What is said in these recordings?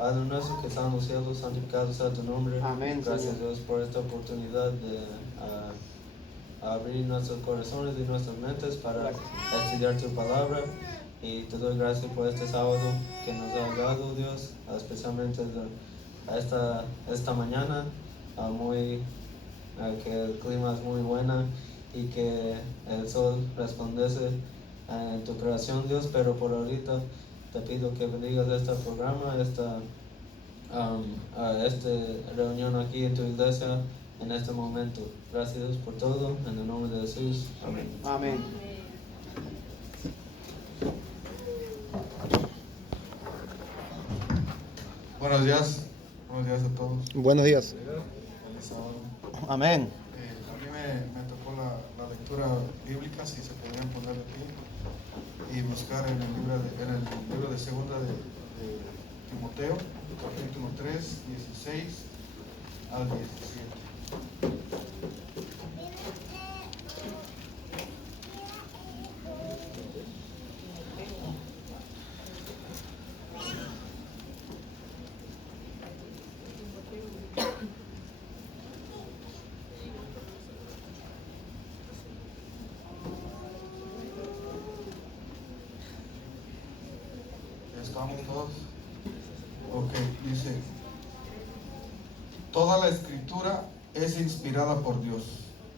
Padre nuestro que está en los cielos, santificado sea tu nombre. Amén, Gracias Señor. Dios por esta oportunidad de abrir nuestros corazones y nuestras mentes para estudiar tu palabra. Y te doy gracias por este sábado que nos has dado, Dios, especialmente esta mañana, que el clima es muy bueno y que el sol resplandece en tu creación, Dios. Pero por ahorita te pido que bendigas este programa, esta reunión aquí en tu iglesia en este momento. Gracias por todo, en el nombre de Jesús. Amén. Amén. Buenos días a todos. Buenos días. Feliz sábado. Amén. A mí me tocó la lectura bíblica, si se podrían poner aquí y buscar en el libro de segunda de Timoteo, capítulo 3, 16 al 17. ¿Estamos todos? Ok, dice: toda la escritura es inspirada por Dios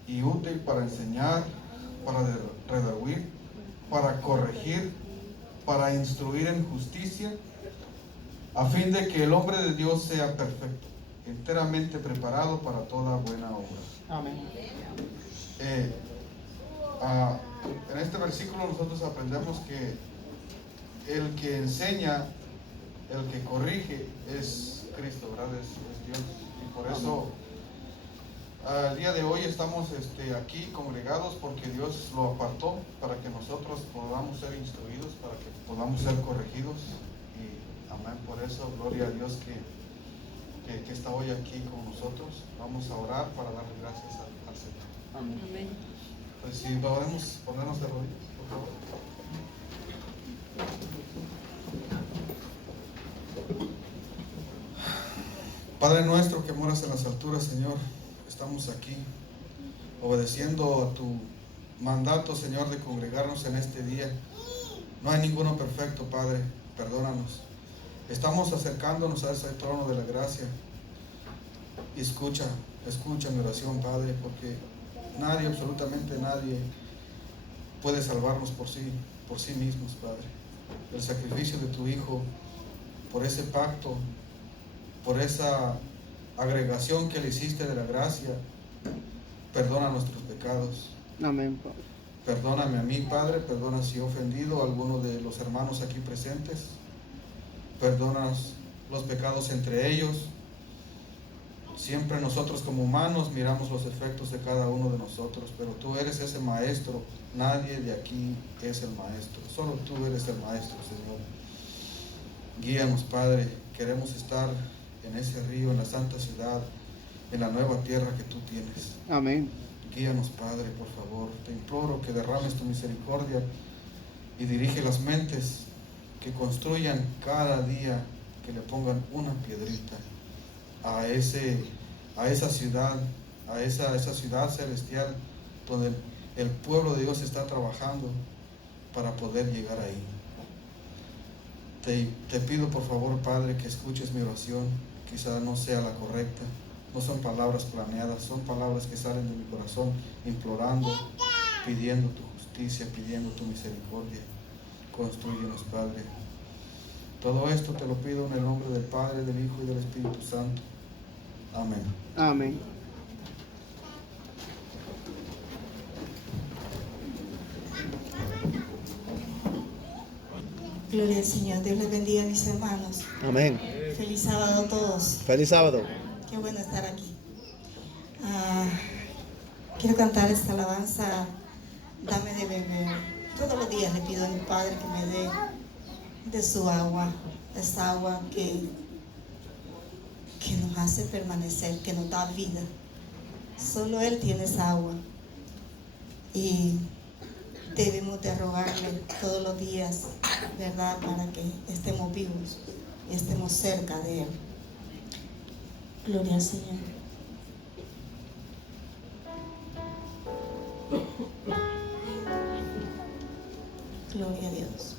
y útil para enseñar, para redarguir, para corregir, para instruir en justicia, a fin de que el hombre de Dios sea perfecto, enteramente preparado para toda buena obra. Amén. En este versículo nosotros aprendemos que el que enseña, el que corrige es Cristo, ¿verdad? Es Dios. Y por eso el día de hoy estamos aquí congregados, porque Dios lo apartó para que nosotros podamos ser instruidos, para que podamos ser corregidos. Y amén, por eso gloria a Dios que está hoy aquí con nosotros. Vamos a orar para darle gracias al Señor. Amén. Pues si podemos ponernos de rodillas, por favor. Padre nuestro que moras en las alturas, Señor, estamos aquí obedeciendo a tu mandato, Señor, de congregarnos en este día. No hay ninguno perfecto, Padre, perdónanos. Estamos acercándonos a ese trono de la gracia. Y escucha mi oración, Padre, porque nadie, absolutamente nadie, puede salvarnos por sí mismos, Padre. El sacrificio de tu Hijo, por ese pacto, por esa agregación que le hiciste de la gracia, perdona nuestros pecados. Amén, Padre. Perdóname a mí, Padre, perdona si he ofendido a alguno de los hermanos aquí presentes. Perdona los pecados entre ellos. Siempre nosotros como humanos miramos los efectos de cada uno de nosotros, pero tú eres ese maestro. Nadie de aquí es el maestro, solo tú eres el maestro, Señor. Guíanos, Padre, queremos estar en ese río, en la santa ciudad, en la nueva tierra que tú tienes. Amén. Guíanos, Padre, por favor. Te imploro que derrames tu misericordia y dirige las mentes, que construyan cada día, que le pongan una piedrita a esa ciudad, a esa ciudad celestial donde el pueblo de Dios está trabajando para poder llegar ahí. Te pido por favor, Padre, que escuches mi oración. Quizá no sea la correcta, no son palabras planeadas, son palabras que salen de mi corazón, implorando, pidiendo tu justicia, pidiendo tu misericordia. Constrúyenos, Padre. Todo esto te lo pido en el nombre del Padre, del Hijo y del Espíritu Santo. Amén. Amén. Gloria al Señor. Dios les bendiga, mis hermanos. Amén. Feliz sábado a todos. Feliz sábado. Qué bueno estar aquí. Quiero cantar esta alabanza, Dame de beber. Todos los días le pido a mi Padre que me dé de su agua, esta agua que nos hace permanecer, que nos da vida. Solo Él tiene esa agua. Y debemos de rogarle todos los días, ¿verdad?, para que estemos vivos. y estemos cerca de Él. Gloria al Señor. Gloria a Dios.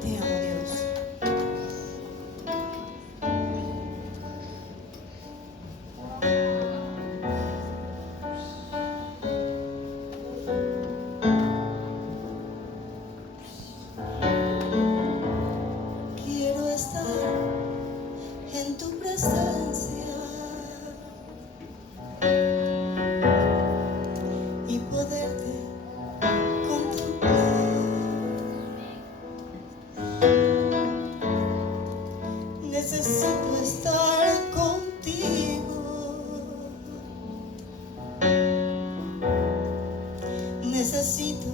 Te amo, Dios. Quiero estar en tu presencia y poderte contemplar. Necesito estar contigo. Necesito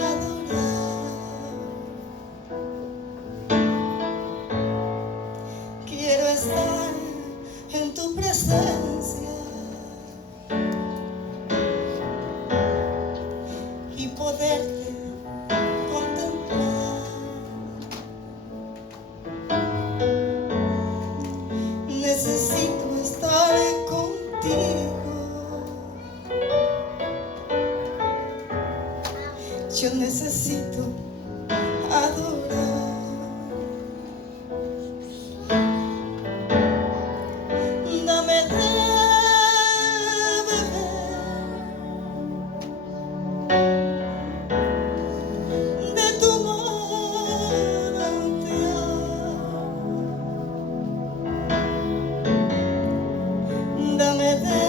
adorar. Quiero estar en tu presencia y poderte contemplar. Necesito estar contigo. Yo necesito adorar. Dame de beber de tu manantial. Dame de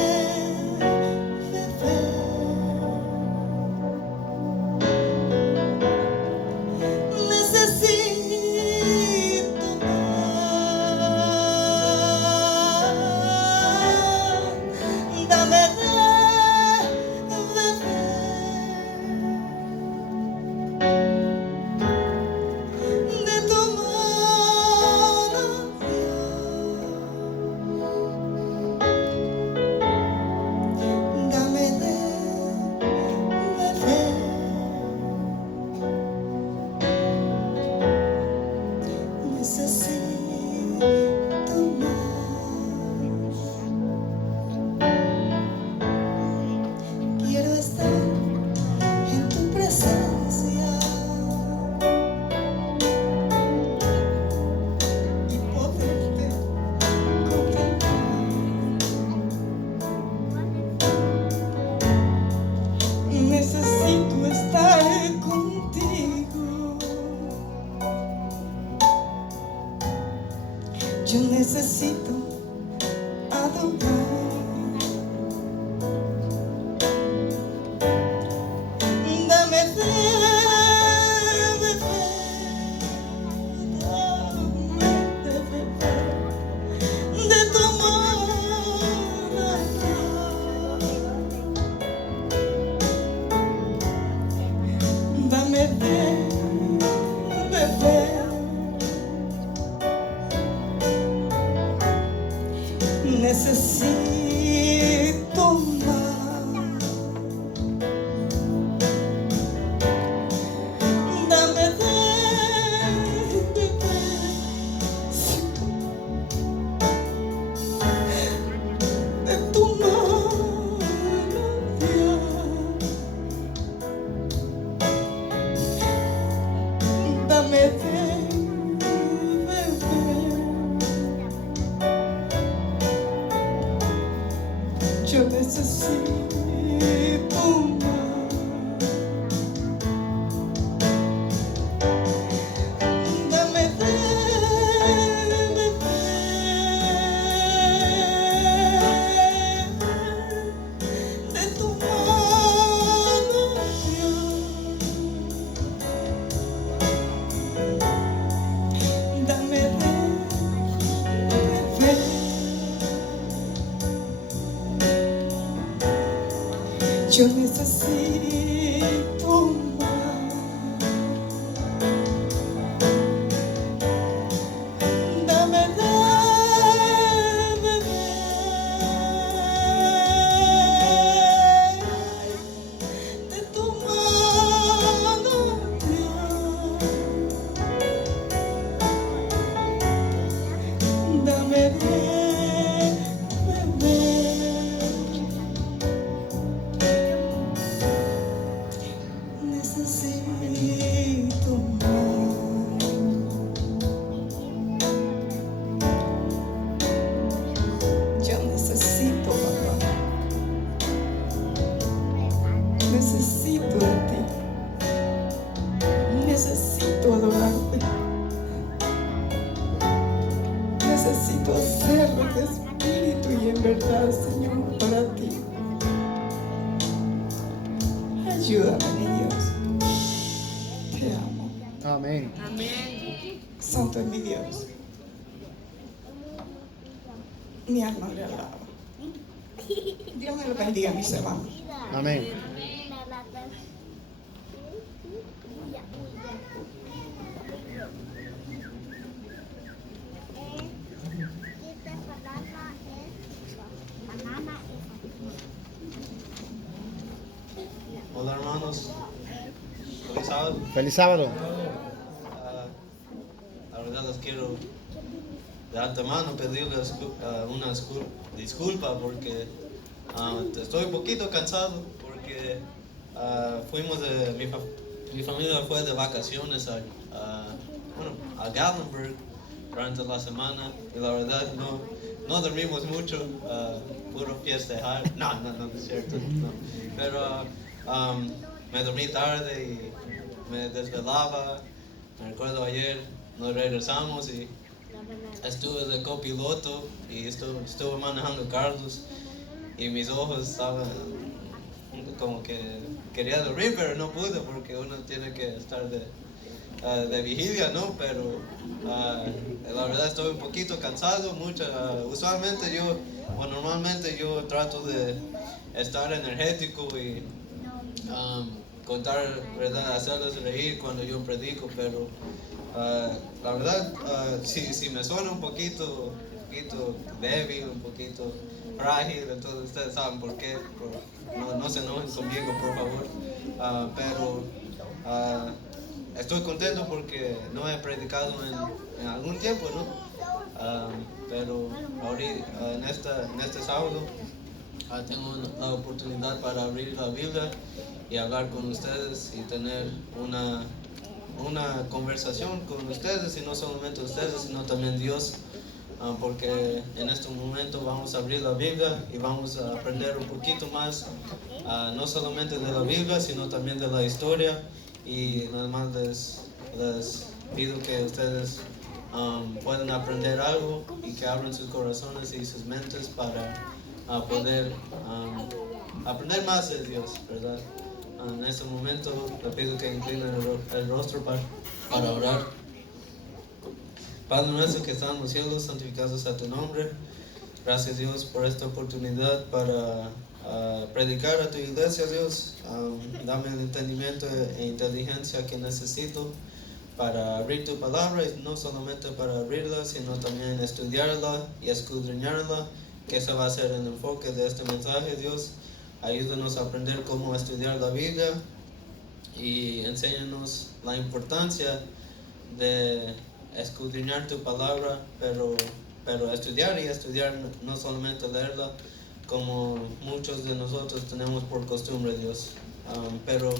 beber. Necesito más. Dame de beber de tu manantial. Dame de beber. Necesito más. Quiero estar en tu presencia y poderte contemplar. Necesito estar contigo. Yo necesito adorar. Dame de beber. Dame de beber de tu manantial. Dame de beber. Necesito más. Dame de beber de tu manantial. Dame de beber. Yo necesito más. Dame de beber de tu manantial. Dame de beber. Yo necesito más. Dame de beber Necesito de ti. Necesito adorarte. Necesito hacerlo en espíritu y en verdad, Señor, para ti. Ayúdame, mi Dios. Te amo. Amén. Santo es mi Dios. Mi alma le alaba. Dios me lo bendiga, mis hermanos. Amén. Hola hermanos, feliz sábado. Feliz sábado. La verdad les quiero de antemano pedirles una disculpa porque estoy un poquito cansado porque mi familia fue de vacaciones a Gatlinburg durante la semana y la verdad no dormimos mucho, puro festejar. No es cierto. No. Pero me dormí tarde y me desvelaba. Me recuerdo ayer nos regresamos y estuve de copiloto y estuve manejando Carlos y mis ojos estaban como que quería dormir pero no pude porque uno tiene que estar de vigilia, ¿no? Pero la verdad estoy un poquito cansado, normalmente yo trato de estar energético y contar, ¿verdad? Hacerles reír cuando yo predico, pero la verdad, si me suena un poquito débil, un poquito frágil, entonces ustedes saben por qué. No se enojen conmigo, por favor. Pero estoy contento porque no he predicado en algún tiempo, ¿no? Pero ahorita, en este sábado, tengo la oportunidad para abrir la Biblia y hablar con ustedes y tener una conversación con ustedes, y no solamente ustedes, sino también Dios, porque en este momento vamos a abrir la Biblia y vamos a aprender un poquito más, no solamente de la Biblia, sino también de la historia, y nada más les pido que ustedes puedan aprender algo y que abran sus corazones y sus mentes para poder aprender más de Dios, ¿verdad? En este momento le pido que inclinen el rostro para orar. Padre nuestro que estás en los cielos, santificado sea tu nombre. Gracias Dios por esta oportunidad para predicar a tu iglesia, Dios. Dame el entendimiento e inteligencia que necesito para abrir tu palabra, y no solamente para abrirla, sino también estudiarla y escudriñarla, que ese va a ser el enfoque de este mensaje, Dios. Ayúdanos a aprender cómo estudiar la Biblia y enséñanos la importancia de escudriñar tu palabra, pero estudiar y estudiar, no solamente leerla como muchos de nosotros tenemos por costumbre, Dios. Pero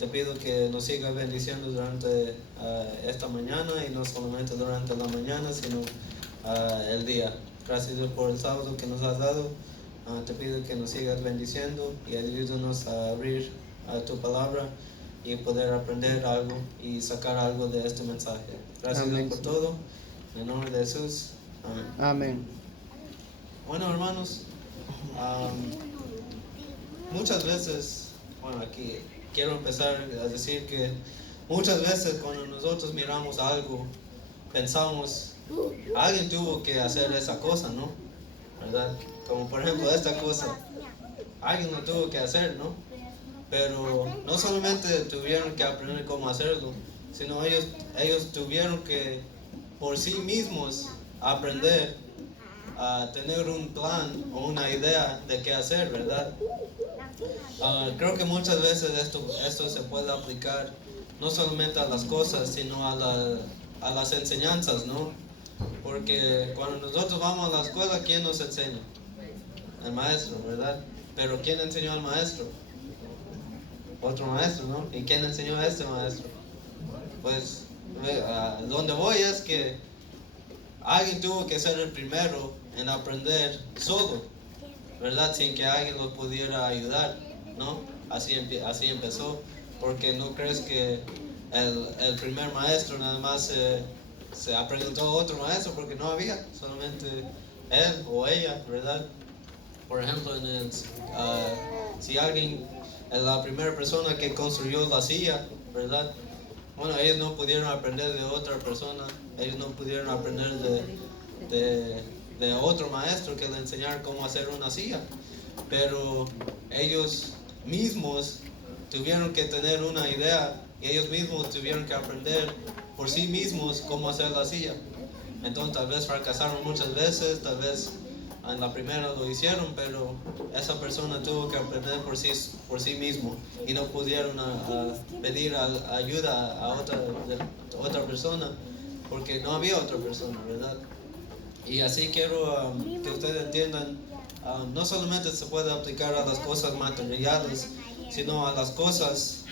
te pido que nos sigas bendiciendo durante esta mañana, y no solamente durante la mañana, sino el día. Gracias Dios por el sábado que nos has dado. Te pido que nos sigas bendiciendo y ayúdanos a abrir tu palabra y poder aprender algo y sacar algo de este mensaje. Gracias Dios por todo. En el nombre de Jesús. Amén. Amén. Bueno, hermanos, muchas veces, aquí quiero empezar a decir que muchas veces cuando nosotros miramos algo, pensamos, alguien tuvo que hacer esa cosa, ¿no? ¿Verdad? Como por ejemplo esta cosa, alguien lo tuvo que hacer, ¿no? Pero no solamente tuvieron que aprender cómo hacerlo, sino ellos tuvieron que por sí mismos aprender a tener un plan o una idea de qué hacer, ¿verdad? Creo que muchas veces esto se puede aplicar no solamente a las cosas, sino a las enseñanzas, ¿no? Porque cuando nosotros vamos a la escuela, ¿quién nos enseña? El maestro, ¿verdad? Pero ¿quién enseñó al maestro? Otro maestro, ¿no? ¿Y quién enseñó a este maestro? Pues, donde voy es que alguien tuvo que ser el primero en aprender solo, ¿verdad? Sin que alguien lo pudiera ayudar, ¿no? así empezó, porque no crees que el primer maestro nada más se preguntó a otro maestro porque no había, solamente él o ella, ¿verdad? Por ejemplo, si alguien, la primera persona que construyó la silla, ¿verdad? Bueno, ellos no pudieron aprender de otra persona, ellos no pudieron aprender de otro maestro que le enseñara cómo hacer una silla, pero ellos mismos tuvieron que tener una idea y ellos mismos tuvieron que aprender por sí mismos cómo hacer la silla. Entonces tal vez fracasaron muchas veces, tal vez en la primera lo hicieron, pero esa persona tuvo que aprender por sí mismo y no pudieron pedir ayuda a otra persona porque no había otra persona, ¿verdad? Y así quiero que ustedes entiendan, no solamente se puede aplicar a las cosas materiales, sino a las cosas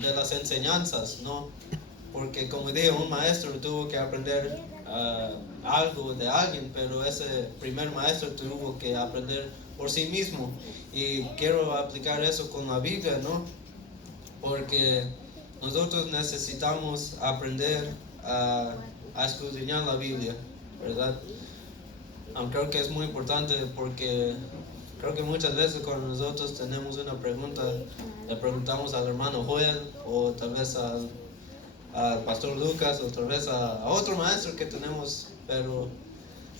de las enseñanzas, ¿no? Porque como dije, un maestro tuvo que aprender algo de alguien, pero ese primer maestro tuvo que aprender por sí mismo. Y quiero aplicar eso con la Biblia, ¿no? Porque nosotros necesitamos aprender a escudriñar la Biblia, ¿verdad? Creo que es muy importante porque creo que muchas veces cuando nosotros tenemos una pregunta, le preguntamos al hermano Joel o tal vez al pastor Lucas o tal vez a otro maestro que tenemos, pero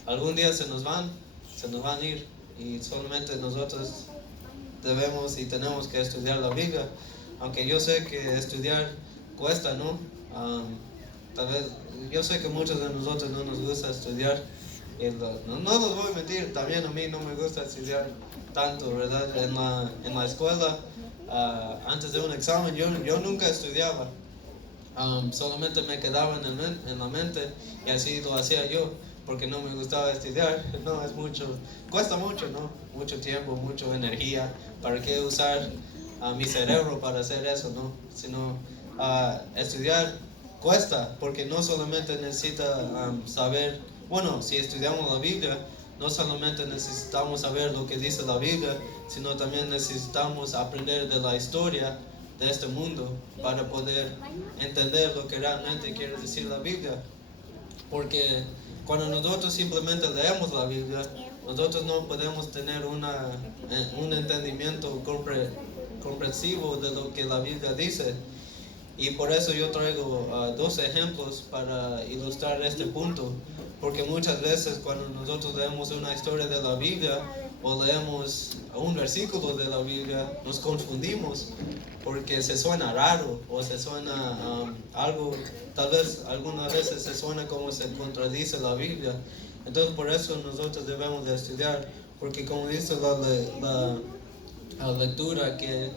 algún día se nos van a ir y solamente nosotros debemos y tenemos que estudiar la Biblia, aunque yo sé que estudiar cuesta, ¿no? Tal vez, yo sé que muchos de nosotros no nos gusta estudiar, no nos voy a mentir, también a mí no me gusta estudiar tanto, ¿verdad? En la escuela, antes de un examen, yo nunca estudiaba. Solamente me quedaba en la mente y así lo hacía yo porque no me gustaba estudiar. No, cuesta mucho, ¿no? Mucho tiempo, mucha energía. ¿Para qué usar mi cerebro para hacer eso, no? Sino estudiar cuesta porque no solamente necesita saber, bueno, si estudiamos la Biblia, no solamente necesitamos saber lo que dice la Biblia, sino también necesitamos aprender de la historia de este mundo para poder entender lo que realmente quiere decir la Biblia. Porque cuando nosotros simplemente leemos la Biblia, nosotros no podemos tener un entendimiento comprensivo de lo que la Biblia dice. Y por eso yo traigo 2 ejemplos para ilustrar este punto. Porque muchas veces cuando nosotros leemos una historia de la Biblia o leemos un versículo de la Biblia, nos confundimos porque se suena raro o se suena algo, tal vez algunas veces se suena como se contradice la Biblia. Entonces por eso nosotros debemos de estudiar, porque como dice la lectura, que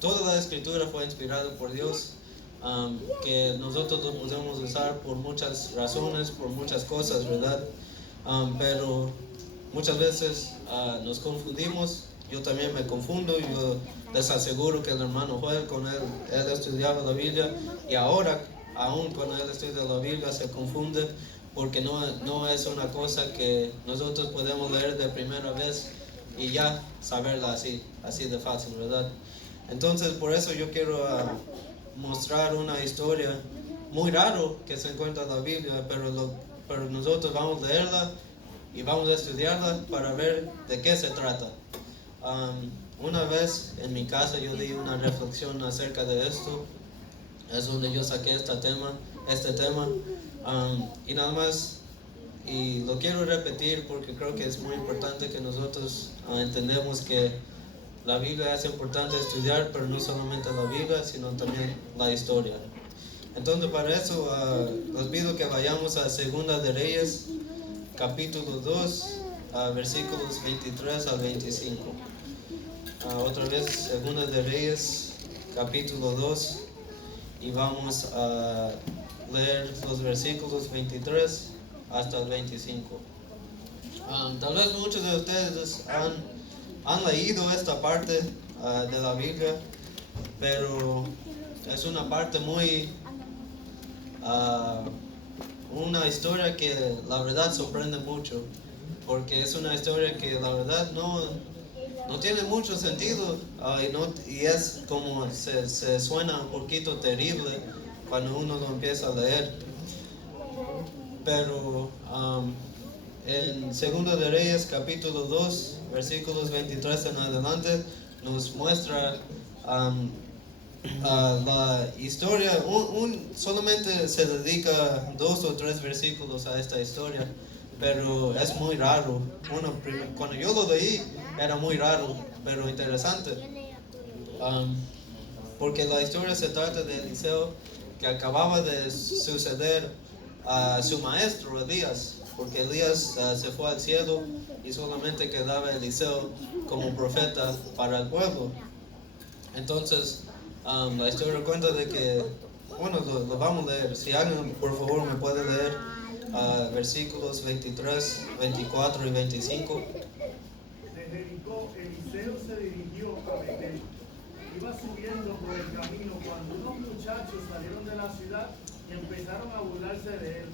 toda la escritura fue inspirada por Dios, que nosotros lo podemos usar por muchas razones, por muchas cosas, ¿verdad? Pero muchas veces nos confundimos. Yo también me confundo. Yo les aseguro que el hermano Joel, con él estudiaba la Biblia, y ahora, aún cuando él estudia la Biblia, se confunde porque no es una cosa que nosotros podemos leer de primera vez y ya saberla así de fácil, ¿verdad? Entonces por eso yo quiero mostrar una historia muy raro que se encuentra en la Biblia, pero nosotros vamos a leerla y vamos a estudiarla para ver de qué se trata. Una vez en mi casa yo di una reflexión acerca de esto, es donde yo saqué este tema, y nada más, y lo quiero repetir porque creo que es muy importante que nosotros entendemos que la Biblia es importante estudiar, pero no solamente la Biblia, sino también la historia. Entonces para eso les pido que vayamos a Segunda de Reyes, capítulo 2, versículos 23 al 25. Otra vez, Segunda de Reyes, capítulo 2, y vamos a leer los versículos 23 hasta el 25. Tal vez muchos de ustedes han leído esta parte de la Biblia, pero es una parte muy, una historia que la verdad sorprende mucho, porque es una historia que la verdad no tiene mucho sentido y es como se suena un poquito terrible cuando uno lo empieza a leer. Pero en 2 de Reyes capítulo 2 versículos 23 en adelante nos muestra la historia. Solamente se dedica 2 o 3 versículos a esta historia, pero es muy raro. Cuando yo lo leí era muy raro, pero interesante, porque la historia se trata de Eliseo, que acababa de suceder a su maestro Elías, porque Elías se fue al cielo y solamente quedaba Eliseo como profeta para el pueblo. Entonces la historia cuenta de que, bueno, lo vamos a leer. Si alguien por favor me puede leer versículos 23, 24 y 25. De Jericó, Eliseo se dirigió a Betel. Iba subiendo por el camino cuando unos muchachos salieron de la ciudad y empezaron a burlarse de él.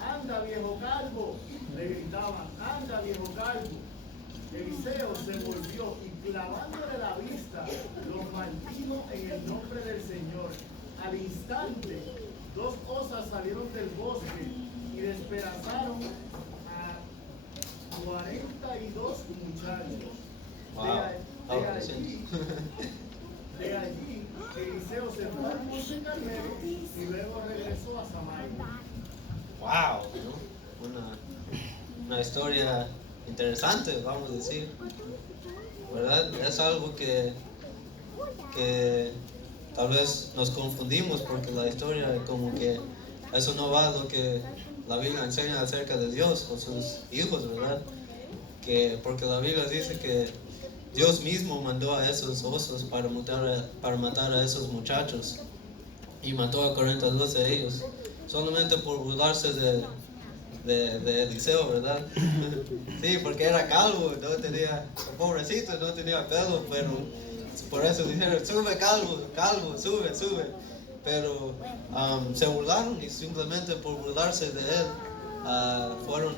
¡Anda, viejo calvo! Le gritaban, ¡anda, viejo calvo! Eliseo se volvió y clavándole la vista, los maldijo en el nombre del Señor. Al instante, 2 osas salieron del bosque y despedazaron a 42 muchachos. De allí, Eliseo se fue al monte Carmelo y luego regresó a Samaria. Wow, ¿no? Una historia interesante, vamos a decir, ¿verdad? Es algo que tal vez nos confundimos, porque la historia como que eso no va a lo que la Biblia enseña acerca de Dios o sus hijos, ¿verdad? Porque la Biblia dice que Dios mismo mandó a esos osos para matar a esos muchachos, y mató a 42 de ellos solamente por burlarse de Eliseo, ¿verdad? Sí, porque era calvo, pobrecito, no tenía pelo, pero por eso dijeron, sube calvo, sube. Pero se burlaron, y simplemente por burlarse de él fueron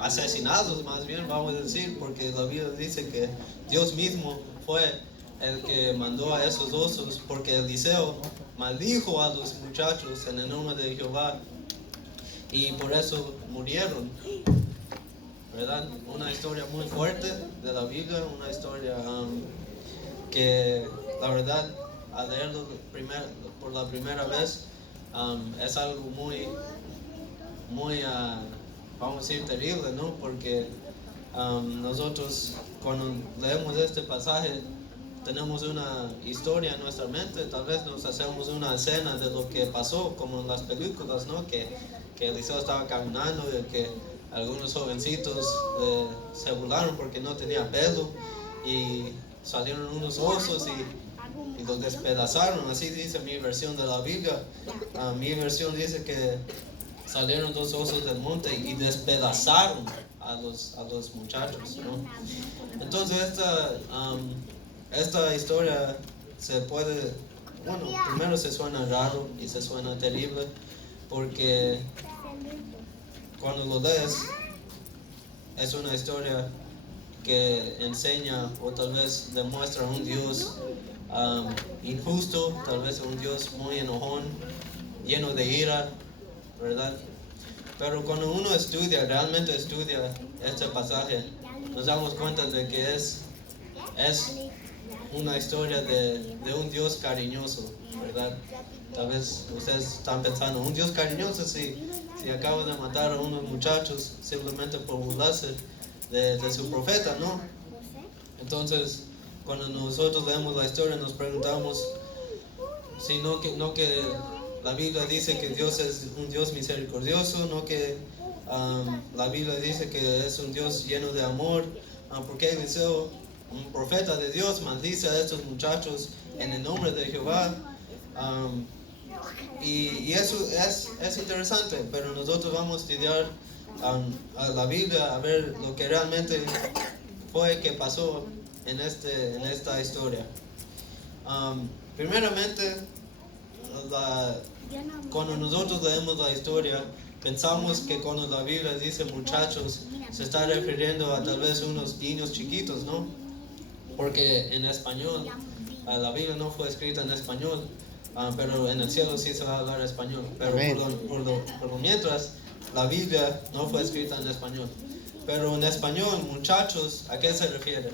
asesinados, más bien, vamos a decir, porque la Biblia dice que Dios mismo fue el que mandó a esos osos, porque Eliseo maldijo a los muchachos en el nombre de Jehová, y por eso murieron, ¿verdad? Una historia muy fuerte de la Biblia, una historia que la verdad, al leerlo por la primera vez, es algo muy, vamos a decir, terrible, ¿no? Porque nosotros cuando leemos este pasaje tenemos una historia en nuestra mente, tal vez nos hacemos una escena de lo que pasó, como en las películas, ¿no? Que Eliseo estaba caminando y que algunos jovencitos se burlaron porque no tenía pelo, y salieron unos osos y los despedazaron. Así dice mi versión de la Biblia. Mi versión dice que salieron 2 osos del monte y despedazaron a los muchachos, ¿no? Entonces esta historia primero se suena raro y se suena terrible, porque cuando lo lees es una historia que enseña o tal vez demuestra un Dios injusto, tal vez un Dios muy enojón, lleno de ira, ¿verdad? Pero cuando uno realmente estudia este pasaje, nos damos cuenta de que es una historia de un Dios cariñoso, ¿verdad? Tal vez ustedes están pensando, un Dios cariñoso si acaba de matar a unos muchachos simplemente por burlarse de su profeta, ¿no? Entonces, cuando nosotros leemos la historia, nos preguntamos si no que la Biblia dice que Dios es un Dios misericordioso, no que la Biblia dice que es un Dios lleno de amor. ¿Por qué Eliseo, un profeta de Dios, maldice a estos muchachos en el nombre de Jehová? Y eso es interesante, pero nosotros vamos a estudiar a la Biblia, a ver lo que realmente fue que pasó en esta historia. Primeramente, cuando nosotros leemos la historia, pensamos que cuando la Biblia dice muchachos, se está refiriendo a tal vez unos niños chiquitos, ¿no? porque en español, la Biblia no fue escrita en español, pero en el cielo sí se va a hablar español. Pero por lo mientras, la Biblia no fue escrita en español. Pero en español, muchachos, ¿a qué se refiere?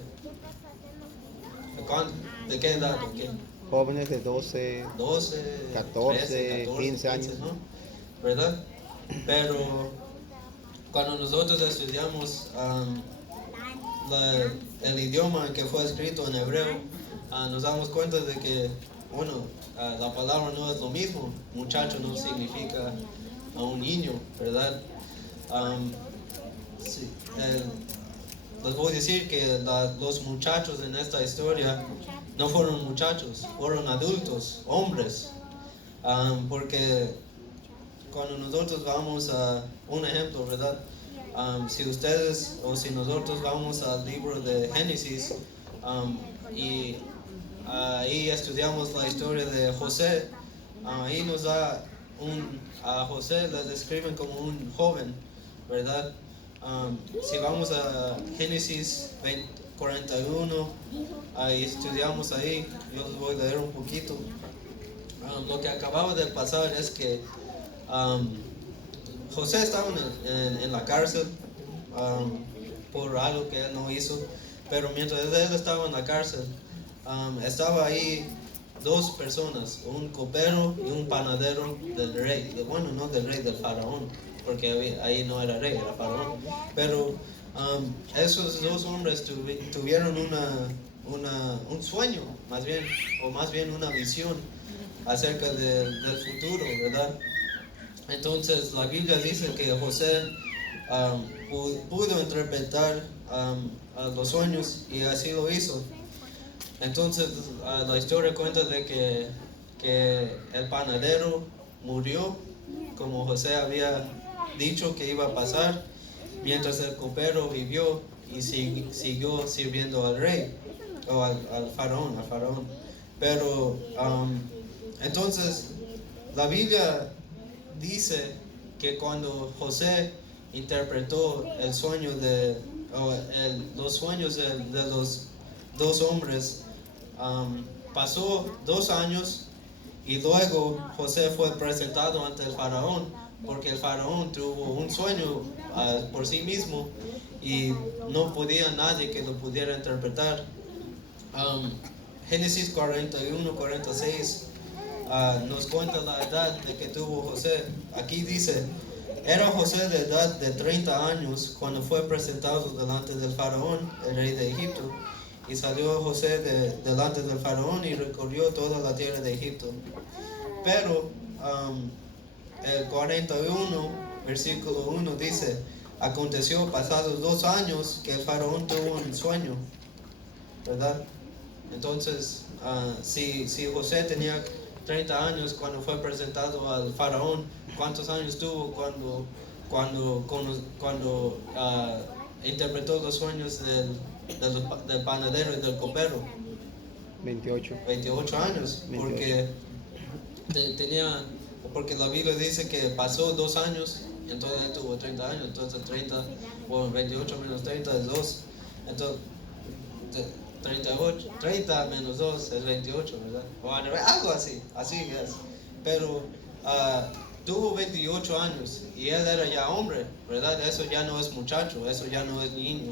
¿De qué edad? ¿De qué? Jóvenes de 12, 14, 13, 15 años. ¿no? ¿Verdad? Pero cuando nosotros estudiamos el idioma que fue escrito en hebreo, nos damos cuenta de que, bueno, la palabra no es lo mismo. Muchacho no significa a un niño, ¿verdad? Sí, les voy a decir que los muchachos en esta historia no fueron muchachos, fueron adultos, hombres, porque cuando nosotros vamos a un ejemplo, ¿verdad? Si ustedes o si nosotros vamos al libro de Génesis y ahí estudiamos la historia de José, ahí nos da a José le describen como un joven, ¿verdad? Si vamos a Génesis 41, ahí estudiamos ahí, yo les voy a leer un poquito. Lo que acababa de pasar es que José estaba en la cárcel por algo que él no hizo, pero mientras él estaba en la cárcel, estaba ahí dos personas, un copero y un panadero del rey, bueno, no del rey, del faraón, porque ahí no era rey, era faraón, pero esos dos hombres tuvieron un sueño, más bien una visión acerca del futuro, ¿verdad? Entonces la Biblia dice que José pudo interpretar los sueños y así lo hizo. Entonces la historia cuenta de que el panadero murió, como José había dicho que iba a pasar, mientras el copero vivió y siguió sirviendo al rey, o al faraón. Pero entonces la Biblia dice que cuando José interpretó los sueños de los dos hombres, pasó 2 años y luego José fue presentado ante el faraón, porque el faraón tuvo un sueño por sí mismo y no podía nadie que lo pudiera interpretar. Génesis 41-46 nos cuenta la edad de que tuvo José. Aquí dice: era José de edad de 30 años cuando fue presentado delante del faraón, el rey de Egipto. Y salió José delante del faraón y recorrió toda la tierra de Egipto. Pero el 41, versículo 1 dice: aconteció pasados 2 años que el faraón tuvo un sueño, ¿verdad? Entonces, si José tenía 30 años cuando fue presentado al faraón, ¿cuántos años tuvo cuando interpretó los sueños del panadero y del copero? 28 años, 28. Porque la Biblia dice que pasó 2 años, entonces él tuvo 30 años, entonces 28 menos 30 es 2, entonces 30 menos 2 es 28, ¿verdad? O algo así es. Pero tuvo 28 años y él era ya hombre, ¿verdad? Eso ya no es muchacho, eso ya no es niño.